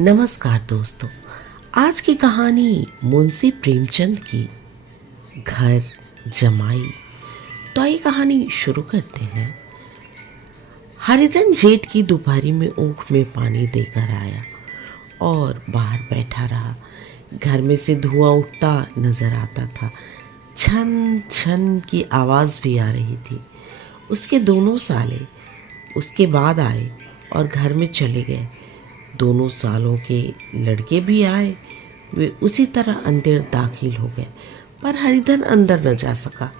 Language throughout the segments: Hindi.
नमस्कार दोस्तों। आज की कहानी मुंशी प्रेमचंद की घर जमाई। तो ये कहानी शुरू करते हैं। हरिधन जेठ की दोपहरी में ऊख में पानी देकर आया और बाहर बैठा रहा। घर में से धुआं उठता नजर आता था। छन छन की आवाज़ भी आ रही थी। उसके दोनों साले उसके बाद आए और घर में चले गए। दोनों सालों के लड़के भी आए। वे उसी तरह अंदर दाखिल हो गए, पर हरिधन अंदर न जा सका।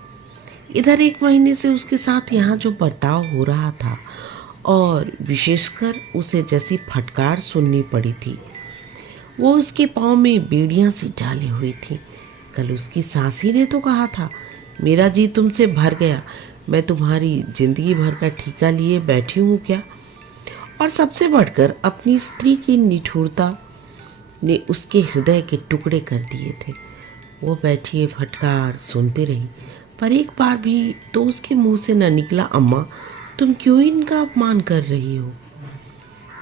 इधर 1 महीने से उसके साथ यहाँ जो बर्ताव हो रहा था और विशेषकर उसे जैसी फटकार सुननी पड़ी थी, वो उसके पाँव में बेड़ियाँ सी डाली हुई थी। कल उसकी सासी ने तो कहा था, मेरा जी तुमसे भर गया, मैं तुम्हारी जिंदगी भर का ठेका लिए बैठी हूँ क्या। और सबसे बढ़कर अपनी स्त्री की निठुरता ने उसके हृदय के टुकड़े कर दिए थे। वो बैठी फटकार सुनती रही, पर एक बार भी तो उसके मुंह से न निकला, अम्मा तुम क्यों इनका अपमान कर रही हो।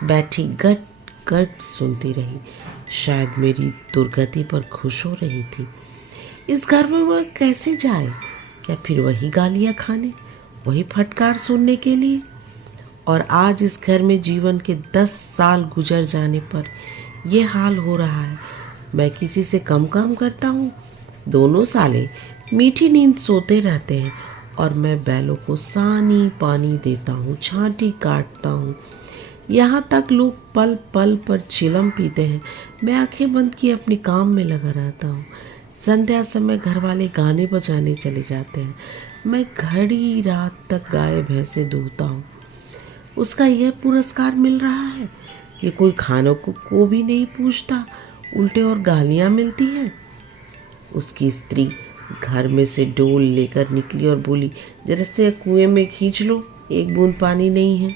बैठी गट गट सुनती रही। शायद मेरी दुर्गति पर खुश हो रही थी। इस घर में वह कैसे जाए? क्या फिर वही गालियाँ खाने, वही फटकार सुनने के लिए? और आज इस घर में जीवन के 10 साल गुजर जाने पर यह हाल हो रहा है। मैं किसी से कम काम करता हूँ? दोनों साले मीठी नींद सोते रहते हैं और मैं बैलों को सानी पानी देता हूँ, छांटी काटता हूँ। यहाँ तक लोग पल पल पर चिलम पीते हैं। मैं आंखें बंद किए अपने काम में लगा रहता हूँ। संध्या समय घर वाले गाने बजाने चले जाते हैं। मैं घड़ी रात तक गाय भैंसे दूहता हूँ। उसका यह पुरस्कार मिल रहा है कि कोई खानों को भी नहीं पूछता, उल्टे और गालियाँ मिलती हैं। उसकी स्त्री घर में से डोल लेकर निकली और बोली, जरा से कुएं में खींच लो, एक बूंद पानी नहीं है।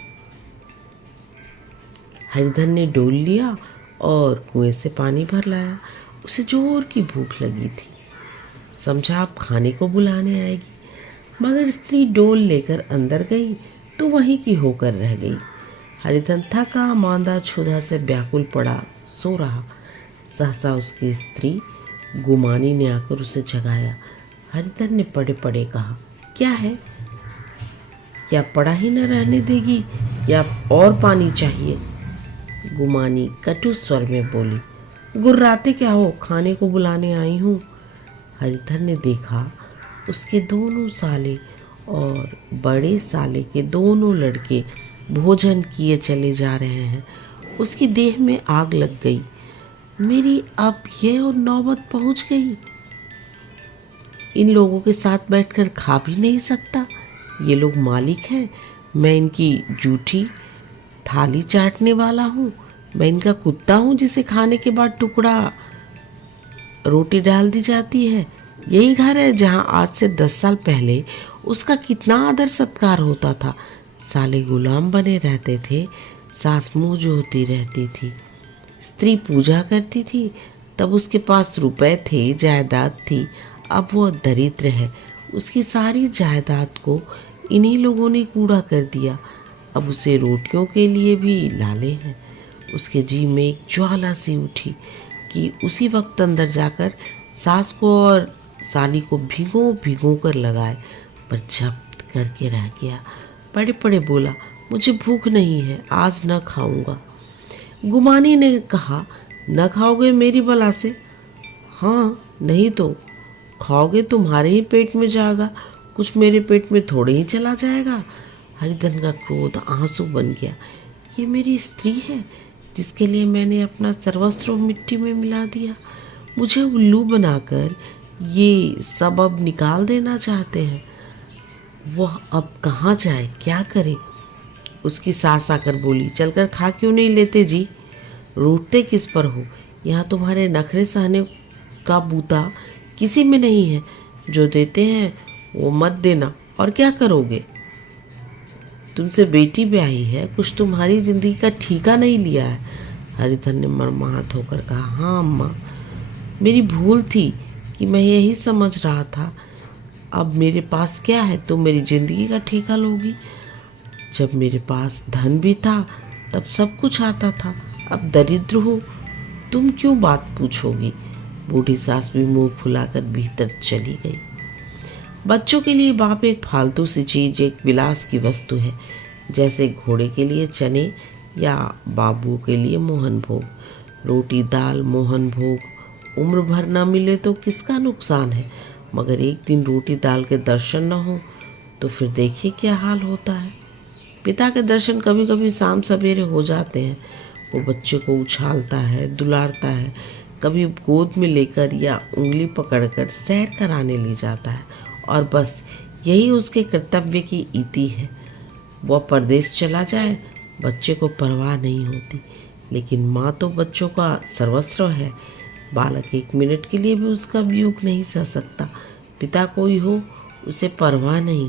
हरिधन ने डोल लिया और कुएं से पानी भर लाया। उसे जोर की भूख लगी थी। समझा आप खाने को बुलाने आएगी, मगर स्त्री डोल लेकर अंदर गई तो वहीं की होकर रह गई। हरिधन थका मांदा क्षुधा से व्याकुल पड़ा सो रहा। सहसा उसकी स्त्री गुमानी ने आकर उसे जगाया। हरिधन ने पड़े पड़े कहा, क्या है? क्या पड़ा ही न रहने देगी या और पानी चाहिए? गुमानी कटु स्वर में बोली, गुर्राते क्या हो, खाने को बुलाने आई हूँ। हरिधन ने देखा उसके दोनों साले और बड़े साले के दोनों लड़के भोजन किए चले जा रहे हैं। उसकी देह में आग लग गई। मेरी अब ये और नौबत पहुंच गई। इन लोगों के साथ बैठकर खा भी नहीं सकता। ये लोग मालिक हैं, मैं इनकी जूठी थाली चाटने वाला हूँ। मैं इनका कुत्ता हूँ जिसे खाने के बाद टुकड़ा रोटी डाल दी जाती है। यही घर है जहाँ आज से 10 साल पहले उसका कितना आदर सत्कार होता था। साले गुलाम बने रहते थे, सास मुँह जोती रहती थी, स्त्री पूजा करती थी। तब उसके पास रुपए थे, जायदाद थी। अब वो दरिद्र है। उसकी सारी जायदाद को इन्हीं लोगों ने कूड़ा कर दिया। अब उसे रोटियों के लिए भी लाले हैं। उसके जी में एक ज्वाला सी उठी कि उसी वक्त अंदर जाकर सास को और साली को भिगो भिगो कर लगाए, पर जब्त करके रह गया। पड़े पड़े बोला, मुझे भूख नहीं है, आज न खाऊंगा। गुमानी ने कहा, न खाओगे मेरी बला से? हाँ, नहीं तो खाओगे तुम्हारे ही पेट में जाएगा, कुछ मेरे पेट में थोड़े ही चला जाएगा। हरिधन का क्रोध आंसू बन गया। ये मेरी स्त्री है जिसके लिए मैंने अपना सर्वस्व मिट्टी में मिला दिया। मुझे उल्लू बनाकर ये सब अब निकाल देना चाहते हैं। वह अब कहाँ जाए, क्या करे? उसकी सास आकर बोली, चलकर खा क्यों नहीं लेते जी? रूठते किस पर हो? यहाँ तुम्हारे नखरे सहने का बूता किसी में नहीं है। जो देते हैं वो मत देना, और क्या करोगे? तुमसे बेटी ब्याही है, कुछ तुम्हारी जिंदगी का ठेका नहीं लिया है। हरिधन ने मर्माहत होकर कहा, हाँ अम्मा, मेरी भूल थी कि मैं यही समझ रहा था। अब मेरे पास क्या है, तुम मेरी जिंदगी का ठेका लोगी? जब मेरे पास धन भी था तब सब कुछ आता था, अब दरिद्र हो, तुम क्यों बात पूछोगी? बूढ़ी सास भी मुंह फुलाकर भीतर चली गई। बच्चों के लिए बाप एक फालतू सी चीज, एक विलास की वस्तु है, जैसे घोड़े के लिए चने या बाबू के लिए मोहन भोग। रोटी दाल मोहन भोग उम्र भर न मिले तो किसका नुकसान है, मगर एक दिन रोटी दाल के दर्शन न हो तो फिर देखिए क्या हाल होता है। पिता के दर्शन कभी कभी शाम सवेरे हो जाते हैं। वो बच्चे को उछालता है, दुलारता है, कभी गोद में लेकर या उंगली पकड़कर सैर कराने ले जाता है, और बस यही उसके कर्तव्य की इति है। वह परदेश चला जाए, बच्चे को परवाह नहीं होती, लेकिन माँ तो बच्चों का सर्वस्व है। बालक एक मिनट के लिए भी उसका वियोग नहीं सह सकता। पिता कोई हो, उसे परवाह नहीं,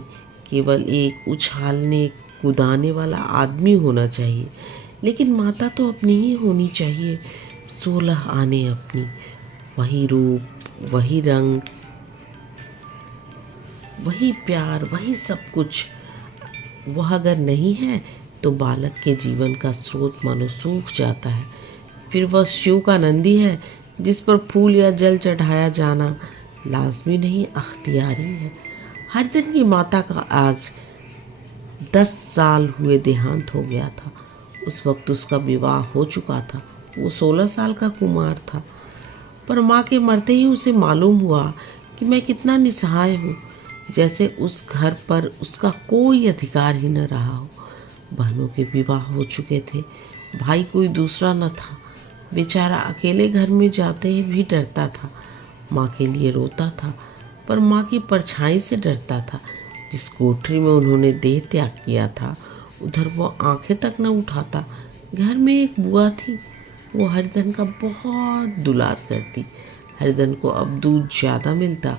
केवल एक उछालने कूदाने वाला आदमी होना चाहिए। लेकिन माता तो अपनी ही होनी चाहिए, 16 आने अपनी, वही रूप, वही रंग, वही प्यार, वही सब कुछ। वह अगर नहीं है तो बालक के जीवन का स्रोत मानो सूख जाता है। फिर वह शिव का नंदी है जिस पर फूल या जल चढ़ाया जाना लाजमी नहीं, अख्तियारी है। हरिधन की माता का आज 10 साल हुए देहांत हो गया था। उस वक्त उसका विवाह हो चुका था। वो 16 साल का कुमार था। पर माँ के मरते ही उसे मालूम हुआ कि मैं कितना निसहाय हूँ, जैसे उस घर पर उसका कोई अधिकार ही न रहा हो। बहनों के विवाह हो चुके थे, भाई कोई दूसरा न था। बेचारा अकेले घर में जाते ही भी डरता था। माँ के लिए रोता था, पर माँ की परछाई से डरता था। जिस कोठरी में उन्होंने देह त्याग किया था, उधर वो आंखें तक न उठाता। घर में एक बुआ थी, वो हरिधन का बहुत दुलार करती। हरिधन को अब दूध ज़्यादा मिलता,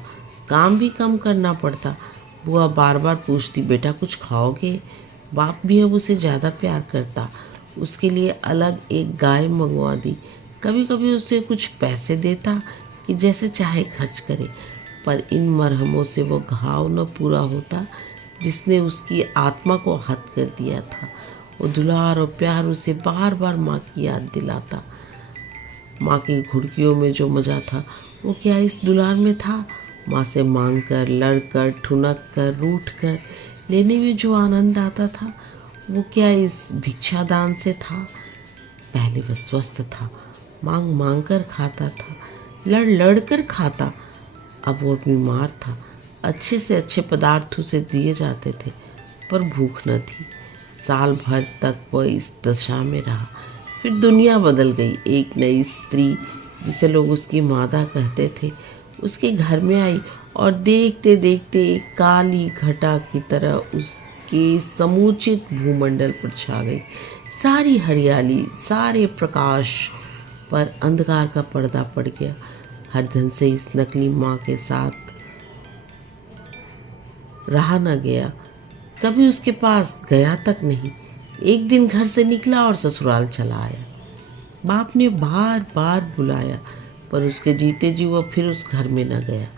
काम भी कम करना पड़ता। बुआ बार बार पूछती, बेटा कुछ खाओगे? बाप भी अब उसे ज़्यादा प्यार करता। उसके लिए अलग एक गाय मंगवा दी। कभी कभी उसे कुछ पैसे देता कि जैसे चाहे खर्च करे, पर इन मरहमों से वो घाव न पूरा होता जिसने उसकी आत्मा को हत कर दिया था। वो दुलार और प्यार उसे बार बार माँ की याद दिलाता। माँ की घुड़कियों में जो मज़ा था, वो क्या इस दुलार में था? माँ से मांग कर, लड़ कर, ठुनक कर, रूठ कर लेने में जो आनंद आता था, वो क्या इस भिक्षादान से था? पहले वह स्वस्थ था, मांग मांग कर खाता था, लड़ लड़ कर खाता। अब वो बीमार था। अच्छे से अच्छे पदार्थ उसे दिए जाते थे, पर भूख न थी। साल भर तक वह इस दशा में रहा। फिर दुनिया बदल गई। एक नई स्त्री, जिसे लोग उसकी मादा कहते थे, उसके घर में आई और देखते देखते एक काली घटा की तरह उसके समुचित भूमंडल पर छा गई। सारी हरियाली, सारे प्रकाश पर अंधकार का पर्दा पड़ गया। हरिधन से इस नकली माँ के साथ रहा न गया, कभी उसके पास गया तक नहीं। एक दिन घर से निकला और ससुराल चला आया। बाप ने बार बार बुलाया, पर उसके जीते जी वह फिर उस घर में न गया।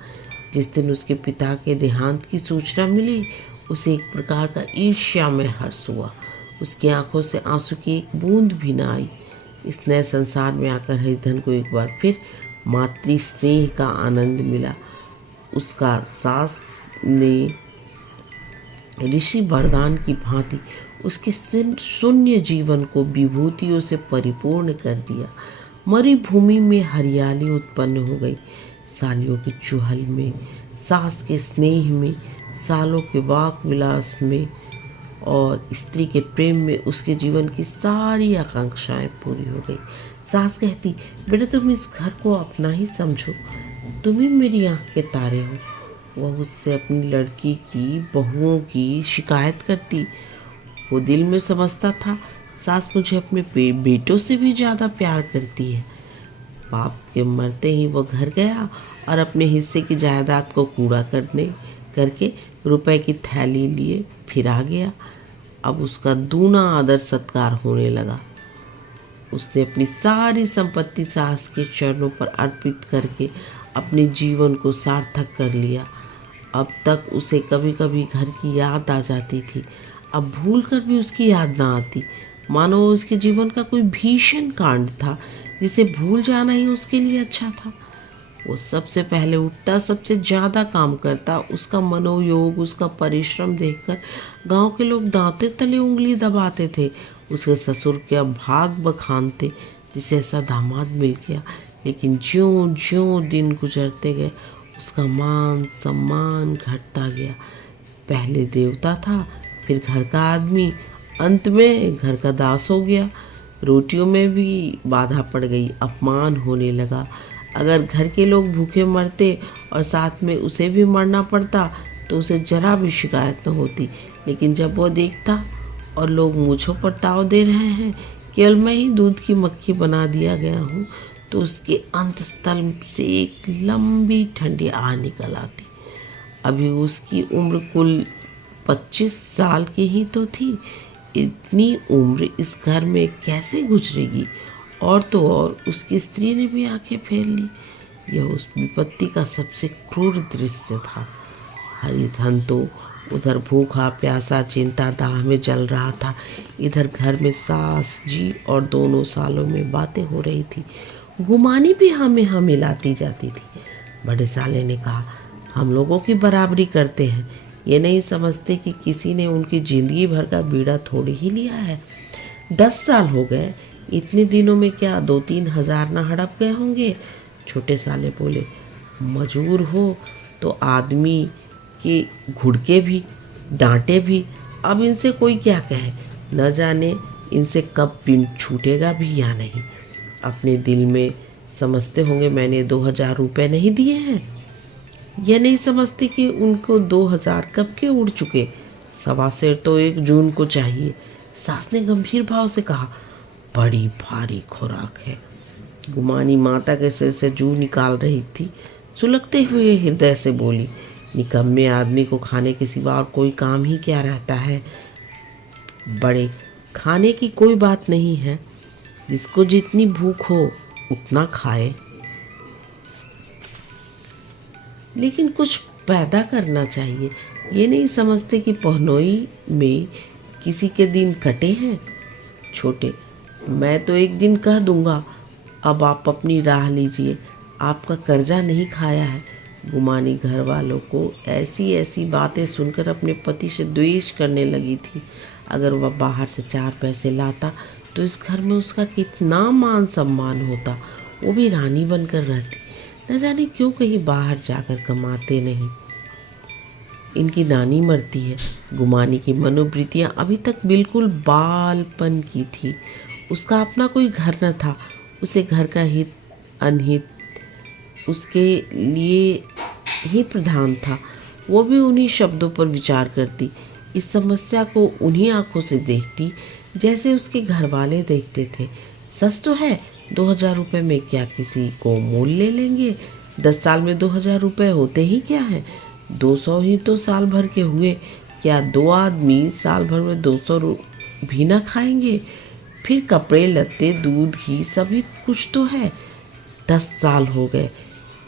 जिस दिन उसके पिता के देहांत की सूचना मिली, उसे एक प्रकार का ईर्ष्या में हर्ष हुआ। उसकी आंखों से आंसू की एक बूंद भी न आई। इस नए संसार में आकर हरिधन को एक बार फिर मातृ स्नेह का आनंद मिला। उसका सास ने ऋषि वरदान की भांति उसके शून्य जीवन को विभूतियों से परिपूर्ण कर दिया। मरुभूमि में हरियाली उत्पन्न हो गई। सालियों के चुहल में, सास के स्नेह में, सालों के वाक विलास में और स्त्री के प्रेम में उसके जीवन की सारी आकांक्षाएं पूरी हो गई। सास कहती, बेटा तुम इस घर को अपना ही समझो, तुम ही मेरी आँख के तारे हो। वह उससे अपनी लड़की की, बहुओं की शिकायत करती। वो दिल में समझता था, सास मुझे अपने बेटों से भी ज़्यादा प्यार करती है। बाप के मरते ही वो घर गया और अपने हिस्से की जायदाद को कूड़ा करके रुपए की थैली लिए फिर आ गया। अब उसका दूना आदर सत्कार होने लगा। उसने अपनी सारी संपत्ति सास के चरणों पर अर्पित करके अपने जीवन को सार्थक कर लिया। अब तक उसे कभी कभी घर की याद आ जाती थी, अब भूल कर भी उसकी याद ना आती। मानो उसके जीवन का कोई भीषण कांड था जिसे भूल जाना ही उसके लिए अच्छा था। वो सबसे पहले उठता, सबसे ज़्यादा काम करता। उसका मनोयोग, उसका परिश्रम देखकर गांव के लोग दांते तले उंगली दबाते थे। उसके ससुर क्या भाग बखानते जिसे ऐसा दामाद मिल गया। लेकिन ज्यों ज्यों दिन गुजरते गए उसका मान सम्मान घटता गया। पहले देवता था, फिर घर का आदमी, अंत में घर का दास हो गया। रोटियों में भी बाधा पड़ गई, अपमान होने लगा। अगर घर के लोग भूखे मरते और साथ में उसे भी मरना पड़ता तो उसे जरा भी शिकायत न होती। लेकिन जब वो देखता और लोग मूँछों पर ताव दे रहे हैं, केवल मैं ही दूध की मक्खी बना दिया गया हूँ, तो उसके अंतस्थल से एक लंबी ठंडी आह निकल आती। अभी उसकी उम्र कुल 25 साल की ही तो थी। इतनी उम्र इस घर में कैसे गुजरेगी। और तो और उसकी स्त्री ने भी आंखें फेर ली। यह उस विपत्ति का सबसे क्रूर दृश्य था। हरिधन तो उधर भूखा प्यासा चिंता दाह में जल रहा था। इधर घर में सास जी और दोनों सालों में बातें हो रही थी। गुमानी भी हमें मिलाती जाती थी। बड़े साले ने कहा, हम लोगों की बराबरी करते हैं, ये नहीं समझते कि किसी ने उनकी जिंदगी भर का बीड़ा थोड़ी ही लिया है। 10 साल हो गए, इतने दिनों में क्या 2-3 हजार ना हड़प गए होंगे। छोटे साले बोले, मजूर हो तो आदमी के घुड़के भी, डांटे भी, अब इनसे कोई क्या कहे। न जाने इनसे कब पिंड छूटेगा भी या नहीं। अपने दिल में समझते होंगे मैंने 2000 रुपये नहीं दिए हैं। यह नहीं समझते कि उनको 2000 कब के उड़ चुके। 1.25 सेर तो 1 जून को चाहिए। सास ने गंभीर भाव से कहा, बड़ी भारी खुराक है। गुमानी माता के सिर से जू निकाल रही थी। सुलगते हुए हृदय से बोली, निकम्मे आदमी को खाने के सिवा और कोई काम ही क्या रहता है। बड़े, खाने की कोई बात नहीं है, जिसको जितनी भूख हो उतना खाए, लेकिन कुछ पैदा करना चाहिए। ये नहीं समझते कि पहनोई में किसी के दिन कटे हैं। छोटे, मैं तो एक दिन कह दूंगा, अब आप अपनी राह लीजिए, आपका कर्जा नहीं खाया है। गुमानी घर वालों को ऐसी ऐसी बातें सुनकर अपने पति से द्वेष करने लगी थी। अगर वह बाहर से 4 पैसे लाता तो इस घर में उसका कितना मान सम्मान होता। वो भी रानी बनकर रहती। न जाने क्यों कहीं बाहर जाकर कमाते नहीं। इनकी नानी मरती है। गुमानी की मनोवृत्तियाँ अभी तक बिल्कुल बालपन की थी। उसका अपना कोई घर न था। उसे घर का हित अनहित उसके लिए ही प्रधान था। वो भी उन्हीं शब्दों पर विचार करती, इस समस्या को उन्हीं आंखों से देखती जैसे उसके घर वाले देखते थे। सच तो है, 2000 रुपये में क्या किसी को मोल ले लेंगे। 10 साल में 2000 रुपये होते ही क्या है। 200 ही तो साल भर के हुए। क्या 2 आदमी साल भर में 200 भी ना खाएंगे। फिर कपड़े लत्ते दूध घी सभी कुछ तो है। 10 साल हो गए,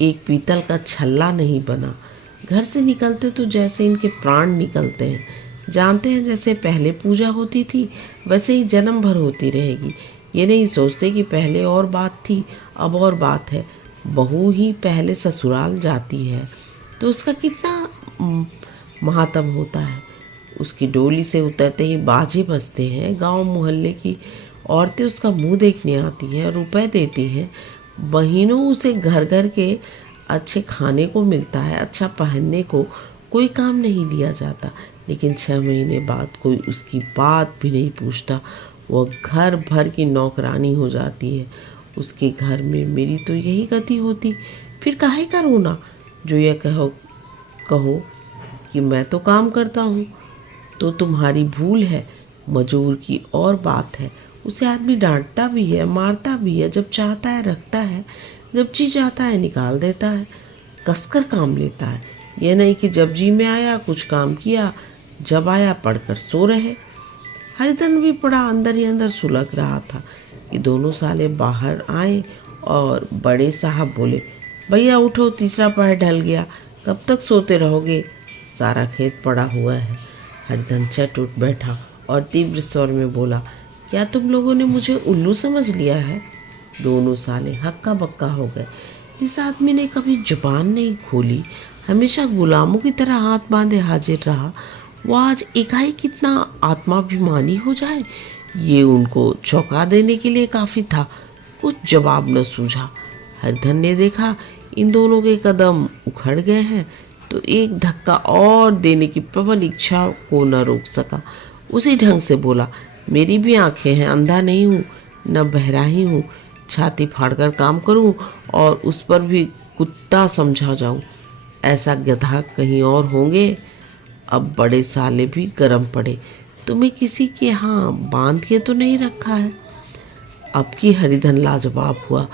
एक पीतल का छल्ला नहीं बना। घर से निकलते तो जैसे इनके प्राण निकलते हैं। जानते हैं जैसे पहले पूजा होती थी वैसे ही जन्म भर होती रहेगी। ये नहीं सोचते कि पहले और बात थी, अब और बात है। बहू ही पहले ससुराल जाती है तो उसका कितना महात्म होता है। उसकी डोली से उतरते ही बाजे बजते हैं। गांव मोहल्ले की औरतें उसका मुंह देखने आती हैं, रुपए देती हैं। बहनों उसे घर घर के अच्छे खाने को मिलता है, अच्छा पहनने को। कोई काम नहीं लिया जाता। लेकिन 6 महीने बाद कोई उसकी बात भी नहीं पूछता। वह घर भर की नौकरानी हो जाती है। उसके घर में मेरी तो यही गति होती। फिर काहे का रोना। जो यह कहो कि मैं तो काम करता हूँ तो तुम्हारी भूल है। मजूर की और बात है। उसे आदमी डांटता भी है, मारता भी है। जब चाहता है रखता है, जब जी चाहता है निकाल देता है। कसकर काम लेता है। यह नहीं कि जब जी में आया कुछ काम किया, जब आया पढ़कर सो रहे। हरिधन भी पड़ा अंदर ही अंदर सुलग रहा था कि दोनों साले बाहर आए और बड़े साहब बोले, भैया उठो, तीसरा पहर ढल गया, कब तक सोते रहोगे। सारा खेत पड़ा हुआ है। हरिधन चट उठ बैठा और तीव्र स्वर में बोला, क्या तुम लोगों ने मुझे उल्लू समझ लिया है? दोनों साले हक्का बक्का हो गए। जिस आदमी ने कभी जुबान नहीं खोली, हमेशा गुलामों की तरह हाथ बांधे हाजिर रहा, वो आज एकाएक कितना आत्माभिमानी हो जाए, ये उनको चौंका देने के लिए काफ़ी था। कुछ जवाब न सूझा। हरिधन ने देखा इन दोनों के कदम उखड़ गए हैं, तो एक धक्का और देने की प्रबल इच्छा को न रोक सका। उसी ढंग से बोला, मेरी भी आंखें हैं, अंधा नहीं हूँ, न बहरा ही हूँ। छाती फाड़कर काम करूँ और उस पर भी कुत्ता समझा जाऊँ, ऐसा गधा कहीं और होंगे। अब बड़े साले भी गरम पड़े। तुम्हें किसी के यहाँ बांध के तो नहीं रखा है? अब की हरिधन लाजवाब हुआ।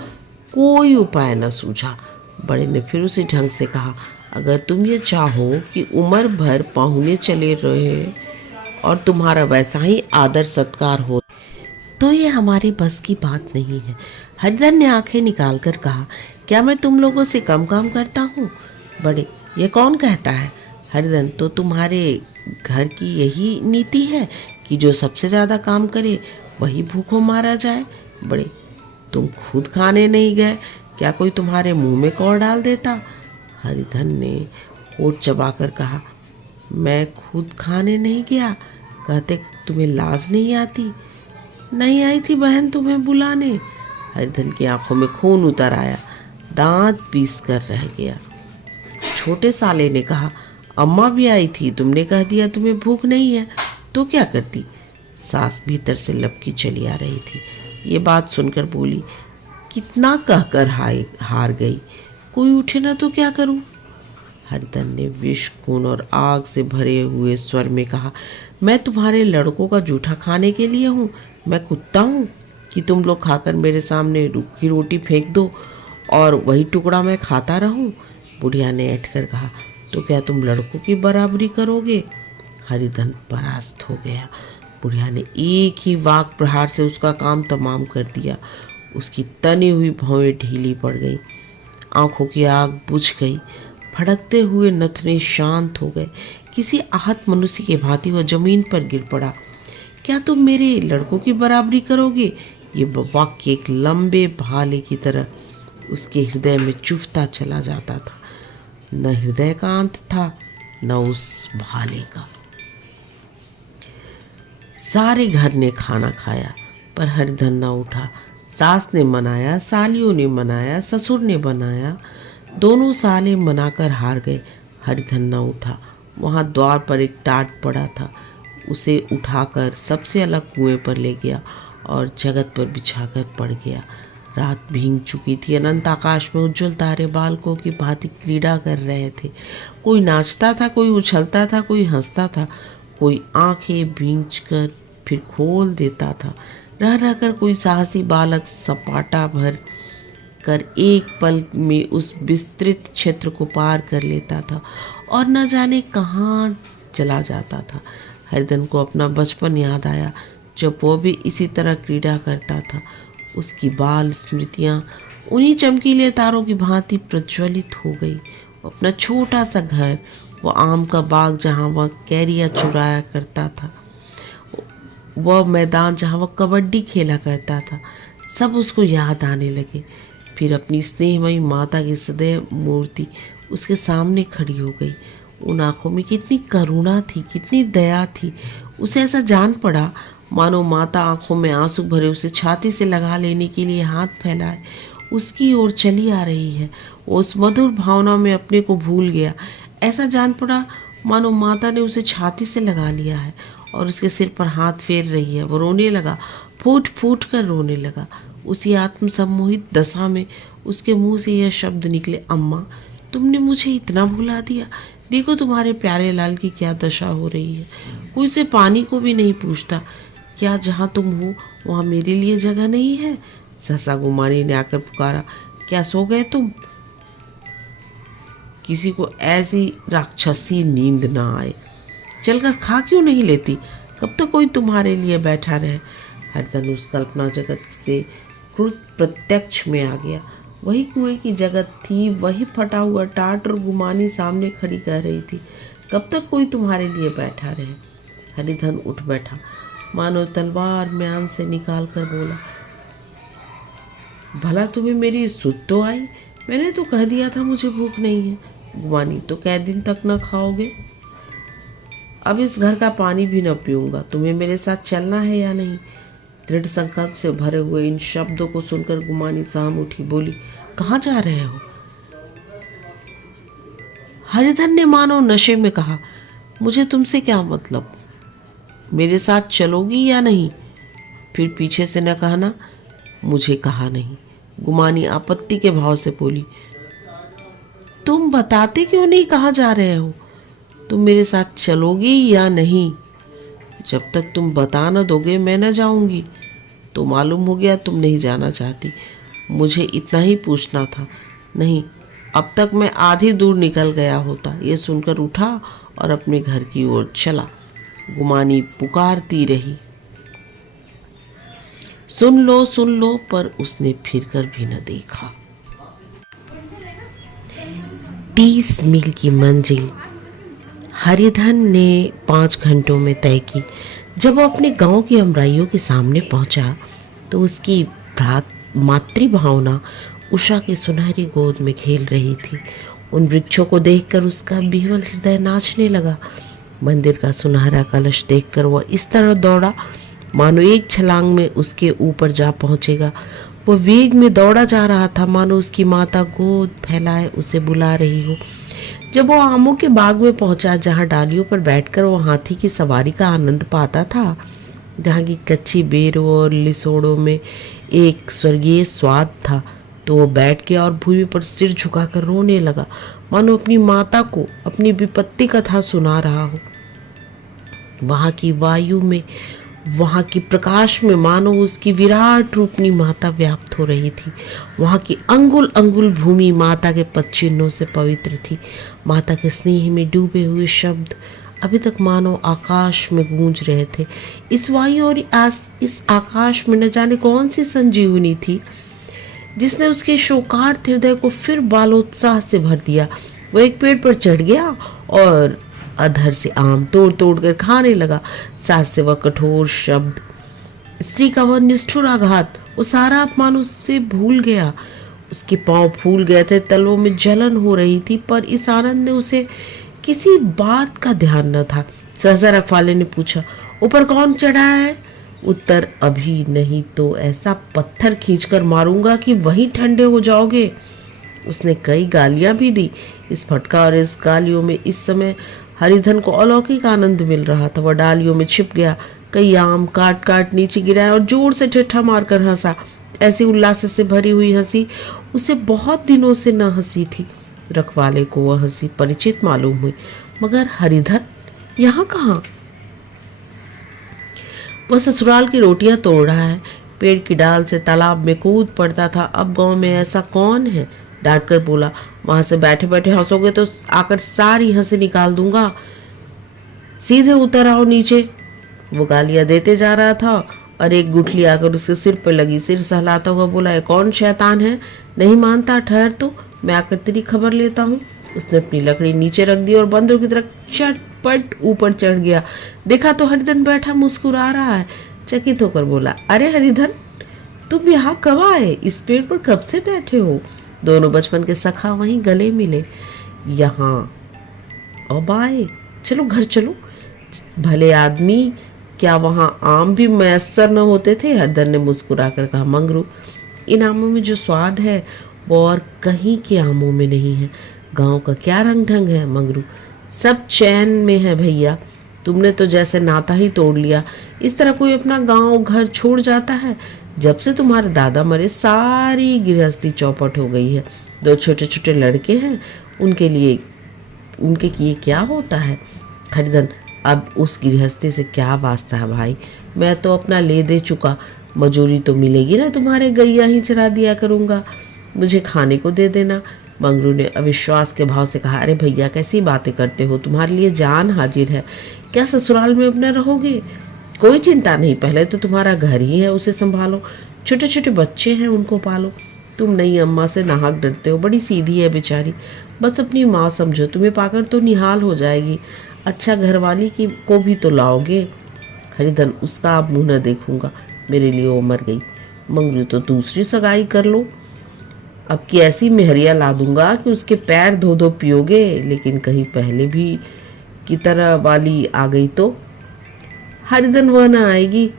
कोई उपाय न सूझा। बड़े ने फिर उसी ढंग से कहा, अगर तुम ये चाहो कि उम्र भर पाहुने चले रहे और तुम्हारा वैसा ही आदर सत्कार हो, तो ये हमारे बस की बात नहीं है। हरिधन ने आंखें निकाल कर कहा, क्या मैं तुम लोगों से कम काम करता हूँ? बड़े, ये कौन कहता है? हरिधन, तो तुम्हारे घर की यही नीति है कि जो सबसे ज़्यादा काम करे वही भूखों मारा जाए? बड़े, तुम खुद खाने नहीं गए, क्या कोई तुम्हारे मुंह में कौर डाल देता? हरिधन ने होठ चबाकर कहा, मैं खुद खाने नहीं गया, कहते तुम्हें लाज नहीं आती? नहीं आई थी बहन तुम्हें बुलाने। हरिधन की आंखों में खून उतर आया, दांत पीस कर रह गया। छोटे साले ने कहा, अम्मा भी आई थी, तुमने कह दिया तुम्हें भूख नहीं है, तो क्या करती? सास भीतर से लपकी चली आ रही थी। ये बात सुनकर बोली, कितना कहकर हार गई, कोई उठे ना तो क्या करूं? हरिधन ने विष, खून और आग से भरे हुए स्वर में कहा, मैं तुम्हारे लड़कों का जूठा खाने के लिए हूँ? मैं कुत्ता हूँ कि तुम लोग खाकर मेरे सामने रूखी रोटी फेंक दो और वही टुकड़ा मैं खाता रहूं? बुढ़िया ने ऐंठकर कहा, तो क्या तुम लड़कों की बराबरी करोगे? हरिधन परास्त हो गया। बुढ़िया ने एक ही वाक प्रहार से उसका काम तमाम कर दिया। उसकी तनी हुई भौएं ढीली पड़ गई, आंखों की आग बुझ गई, भड़कते हुए नथने शांत हो गए। किसी आहत मनुष्य के भांति वह जमीन पर गिर पड़ा। क्या तुम मेरे लड़कों की बराबरी करोगे? ये वाक्य एक लंबे भाले की तरह उसके हृदय में चुभता चला जाता था। न हृदय का अंत था, न उस भाले का। सारे घर ने खाना खाया, पर हरिधन न उठा। सास ने मनाया, सालियों ने मनाया, ससुर ने बनाया, दोनों साले मनाकर हार गए। हरिधन न उठा। वहाँ द्वार पर एक टाट पड़ा था, उसे उठाकर सबसे अलग कुएं पर ले गया और जगत पर बिछाकर पड़ गया। रात भीग चुकी थी। अनंत आकाश में उज्जवल तारे बालकों की भांति क्रीड़ा कर रहे थे। कोई नाचता था, कोई उछलता था, कोई हंसता था, कोई आंखें भींच कर फिर खोल देता था। रह रहकर कोई साहसी बालक सपाटा भर कर एक पल में उस विस्तृत क्षेत्र को पार कर लेता था और न जाने कहाँ चला जाता था। हरिधन को अपना बचपन याद आया, जब वो भी इसी तरह क्रीड़ा करता था। उसकी बाल स्मृतियाँ उन्हीं चमकीले तारों की भांति प्रज्वलित हो गई। अपना छोटा सा घर, वो आम का बाग जहाँ वह कैरियाँ चुराया करता था, वह मैदान जहाँ वह कबड्डी खेला करता था, सब उसको याद आने लगे। फिर अपनी स्नेहमयी माता की सदैव मूर्ति उसके सामने खड़ी हो गई। उन आँखों में कितनी करुणा थी, कितनी दया थी। उसे ऐसा जान पड़ा मानो माता आंखों में आंसू भरे उसे छाती से लगा लेने के लिए हाथ फैलाए उसकी ओर चली आ रही है। वो उस मधुर भावना में अपने को भूल गया। ऐसा जान पड़ा मानो माता ने उसे छाती से लगा लिया है और उसके सिर पर हाथ फेर रही है। वो रोने लगा, फूट फूट कर रोने लगा। उसी आत्म सम्मोहित दशा में उसके मुंह से यह शब्द निकले, अम्मा तुमने मुझे इतना भुला दिया। देखो तुम्हारे प्यारे लाल की क्या दशा हो रही है। कोई से पानी को भी नहीं पूछता। क्या जहाँ तुम हो वहाँ मेरे लिए जगह नहीं है? सहसा गुमानी ने आकर पुकारा, क्या सो गए तुम? किसी को ऐसी राक्षसी नींद ना आए, चलकर खा क्यों नहीं लेती? कब तक कोई तुम्हारे लिए बैठा रहे? हरिधन उस कल्पना जगत से क्रुद्ध प्रत्यक्ष में आ गया। वही कुएं की जगत थी, वही फटा हुआ टाट और गुमानी सामने खड़ी कह रही थी, कब तक कोई तुम्हारे लिए बैठा रहे? हरिधन उठ बैठा। मानो तलवार म्यान से निकाल कर बोला, भला तुम्हें मेरी सुध तो आई? मैंने तो कह दिया था मुझे भूख नहीं है। गुमानी, तो कै दिन तक न खाओगे? अब इस घर का पानी भी न पीऊंगा। तुम्हें मेरे साथ चलना है या नहीं? दृढ़ संकल्प से भरे हुए इन शब्दों को सुनकर गुमानी सहम उठी, बोली, कहाँ जा रहे हो? हरिधन ने मानो नशे में कहा, मुझे तुमसे क्या मतलब, मेरे साथ चलोगी या नहीं? फिर पीछे से न कहना मुझे कहा नहीं। गुमानी आपत्ति के भाव से बोली, तुम बताते क्यों नहीं कहाँ जा रहे हो? तुम मेरे साथ चलोगी या नहीं? जब तक तुम बता न दोगे मैं न जाऊंगी। तो मालूम हो गया तुम नहीं जाना चाहती। मुझे इतना ही पूछना था। नहीं, अब तक मैं आधी दूर निकल गया होता। ये सुनकर उठा और अपने घर की ओर चला। गुमानी पुकारती रही, सुन लो, पर उसने फिरकर भी न देखा। 30 मील की मंजिल हरिधन ने 5 घंटों में तय की। जब वो अपने गांव की अमराइयों के सामने पहुंचा तो उसकी मातृभावना उषा की सुनहरी गोद में खेल रही थी। उन वृक्षों को देखकर उसका विह्वल हृदय नाचने लगा। मंदिर का सुनहरा कलश देखकर वह इस तरह दौड़ा मानो एक छलांग में उसके ऊपर जा पहुंचेगा। वह वेग में दौड़ा जा रहा था मानो उसकी माता गोद फैलाए उसे बुला रही हो। जब वो आमों के बाग में पहुंचा, जहां डालियों पर बैठकर वो हाथी की सवारी का आनंद पाता था, जहाँ की कच्ची बेरों और लिसोड़ों में एक स्वर्गीय स्वाद था, तो वो बैठ गया और भूमि पर सिर झुकाकर रोने लगा, मानो अपनी माता को अपनी विपत्ति कथा सुना रहा हो। वहाँ की वायु में, वहाँ की प्रकाश में मानो उसकी विराट रूपनी माता व्याप्त हो रही थी। वहाँ की अंगुल अंगुल भूमि माता के पद चिन्हों से पवित्र थी। माता के स्नेह में डूबे हुए शब्द अभी तक मानो आकाश में गूंज रहे थे। इस वायु और इस आकाश में न जाने कौन सी संजीवनी थी जिसने उसके शोकार्त हृदय को फिर बालोत्साह से भर दिया। वो एक पेड़ पर चढ़ गया और अधर से आम तोड़ तोड़ कर खाने लगा। सास से वह कठोर शब्द, स्त्री का वह निष्ठुर आघात, वो सारा अपमान उससे भूल गया। उसके पांव फूल गए थे, तलवों में जलन हो रही थी, पर इस आनंद ने उसे किसी बात का ध्यान न था। सहसा रखवाले ने पूछा, ऊपर कौन चढ़ा है? उत्तर, अभी नहीं तो ऐसा पत्थर खींचकर मारूंगा कि वहीं ठंडे हो जाओगे। उसने कई गालियां भी दी। इस फटका और इस गालियों में इस समय हरिधन को अलौकिक आनंद मिल रहा था। वह डालियों में छिप गया, कई आम काट काट नीचे गिराया और जोर से ठेठा मारकर हंसा। ऐसी उल्लास से भरी हुई हंसी उसे बहुत दिनों से न हंसी थी। रखवाले को वह हंसी परिचित मालूम हुई, मगर हरिधन यहाँ कहाँ? वह ससुराल की रोटियां तोड़ रहा है, पेड़ की डाल से तालाब में कूद पड़ता था। अब गांव में ऐसा कौन है? डांट कर बोला, वहां से बैठे बैठे हंसोगे तो आकर सारी हंसी निकाल दूंगा। सीधे उतर आओ नीचे। वो गालियां देते जा रहा था और एक गुठली आकर उसके सिर पर लगी। सिर सहलाता हुआ बोला, ये कौन शैतान है? नहीं मानता? ठहर तो, मैं आकर तेरी खबर लेता हूँ। उसने अपनी लकड़ी नीचे रख दी और बंदर की तरफ चटपट ऊपर चढ़ गया। देखा तो हरिधन बैठा मुस्कुरा रहा है। चकित होकर बोला, अरे हरिधन, तुम यहाँ कब आए? इस पेड़ पर कब से बैठे हो? दोनों बचपन के सखा वहीं गले मिले। यहाँ अब आए? चलो घर चलो। भले आदमी, क्या वहाँ आम भी मैसर न होते थे? हरिधन ने मुस्कुरा कर कहा, मंगरू, इन आमों में जो स्वाद है वो और कहीं के आमों में नहीं है। गांव का क्या रंग ढंग है मंगरू, सब चैन में है भैया। तुमने तो जैसे नाता ही तोड़ लिया। इस तरह कोई अपना गांव घर छोड़ जाता है? जब से तुम्हारे दादा मरे सारी गृहस्थी चौपट हो गई है। 2 छोटे छोटे लड़के हैं, उनके किए क्या होता है? हरिधन, अब उस गृहस्थी से क्या वास्ता है भाई? मैं तो अपना ले दे चुका। मजूरी तो मिलेगी ना, तुम्हारे गैया ही चरा दिया करूँगा। मुझे खाने को दे देना। मंगरू ने अविश्वास के भाव से कहा, अरे भैया कैसी बातें करते हो? तुम्हारे लिए जान हाजिर है। क्या ससुराल में अपने रहोगे? कोई चिंता नहीं, पहले तो तुम्हारा घर ही है, उसे संभालो। छोटे छोटे बच्चे हैं, उनको पालो। तुम नई अम्मा से नाहक डरते हो, बड़ी सीधी है बेचारी। बस अपनी माँ समझो, तुम्हें पाकर तो निहाल हो जाएगी। अच्छा घरवाली की को भी तो लाओगे। हरिधन, उसका अब मुंह न देखूंगा, मेरे लिए वो मर गई। मंगरू, तो दूसरी सगाई कर लो, अब की ऐसी मेहरिया ला दूंगा कि उसके पैर धो धो पियोगे। लेकिन कहीं पहले भी की तरह वाली आ गई तो? हरिधन, वह ना आएगी।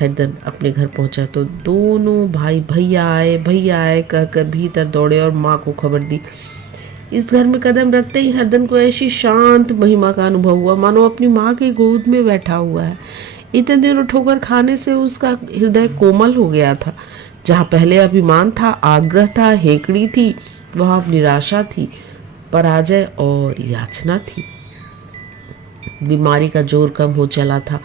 हरिधन अपने घर पहुंचा तो दोनों भाई भैया आए कहकर भीतर दौड़े और माँ को खबर दी। इस घर में कदम रखते ही हरिधन को ऐसी शांत महिमा का अनुभव हुआ मानो अपनी माँ की गोद में बैठा हुआ है। इतने दिनों ठोकर खाने से उसका हृदय कोमल हो गया था। जहाँ पहले अभिमान था, आग्रह था, हेकड़ी थी, वहाँ अब निराशा थी, पराजय और याचना थी। बीमारी का जोर कम हो चला था।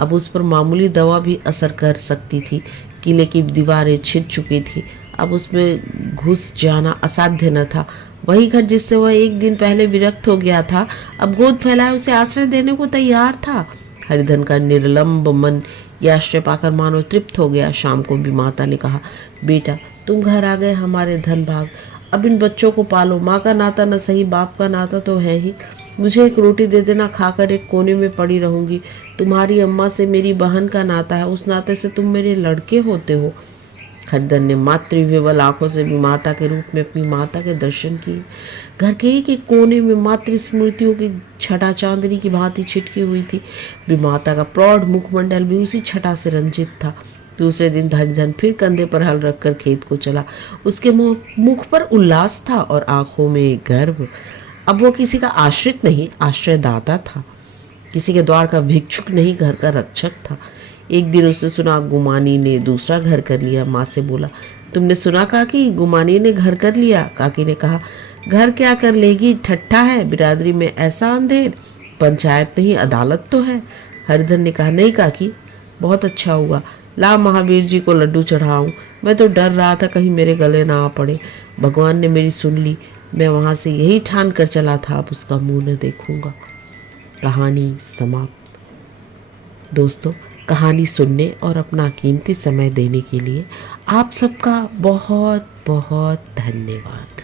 अब उस पर मामूली दवा भी असर कर सकती थी। किले की दीवारें छिद चुकी थी। अब उसमें घुस जाना असाध्य न था। वही घर जिससे वह एक दिन पहले विरक्त हो गया था, अब गोद फैलाए उसे आश्रय देने को तैयार था। हरिधन का निर्लंब मन यह आश्रय पाकर मानो तृप्त हो गया। शाम को भी माता ने कहा, बेटा तुम घर आ गए हमारे धन भाग, अब इन बच्चों को पालो। माँ का नाता न सही, बाप का नाता तो है ही। मुझे एक रोटी दे देना, खाकर एक कोने में पड़ी रहूंगी। तुम्हारी अम्मा से मेरी बहन का नाता है, उस नाते से तुम मेरे लड़के होते हो। हरिधन ने मातृविवल आंखों से भी माता के रूप में अपनी माता के दर्शन किए। घर के एक कोने में मातृ स्मृतियों की छटा चांदनी की भांति छिटकी हुई थी। भी माता का प्रौढ़ मुखमंडल भी उसी छटा से रंजित था। दूसरे दिन हरिधन फिर कंधे पर हल रखकर खेत को चला। उसके मुख पर उल्लास था और आंखों में गर्व। अब वो किसी का आश्रित नहीं, आश्रयदाता था। किसी के द्वार का भिक्षुक नहीं, घर का रक्षक था। एक दिन उसने सुना गुमानी ने दूसरा घर कर लिया। माँ से बोला, तुमने सुना काकी, गुमानी ने घर कर लिया? काकी ने कहा, घर क्या कर लेगी, ठट्ठा है, बिरादरी में ऐसा अंधेर, पंचायत नहीं अदालत तो है। हरिधन ने कहा, नहीं काकी, बहुत अच्छा हुआ, ला महावीर जी को लड्डू चढ़ाऊं। मैं तो डर रहा था कहीं मेरे गले ना आ पड़े। भगवान ने मेरी सुन ली। मैं वहां से यही ठान कर चला था, अब उसका मुंह न देखूंगा। कहानी समाप्त। दोस्तों, कहानी सुनने और अपना कीमती समय देने के लिए आप सबका बहुत बहुत धन्यवाद।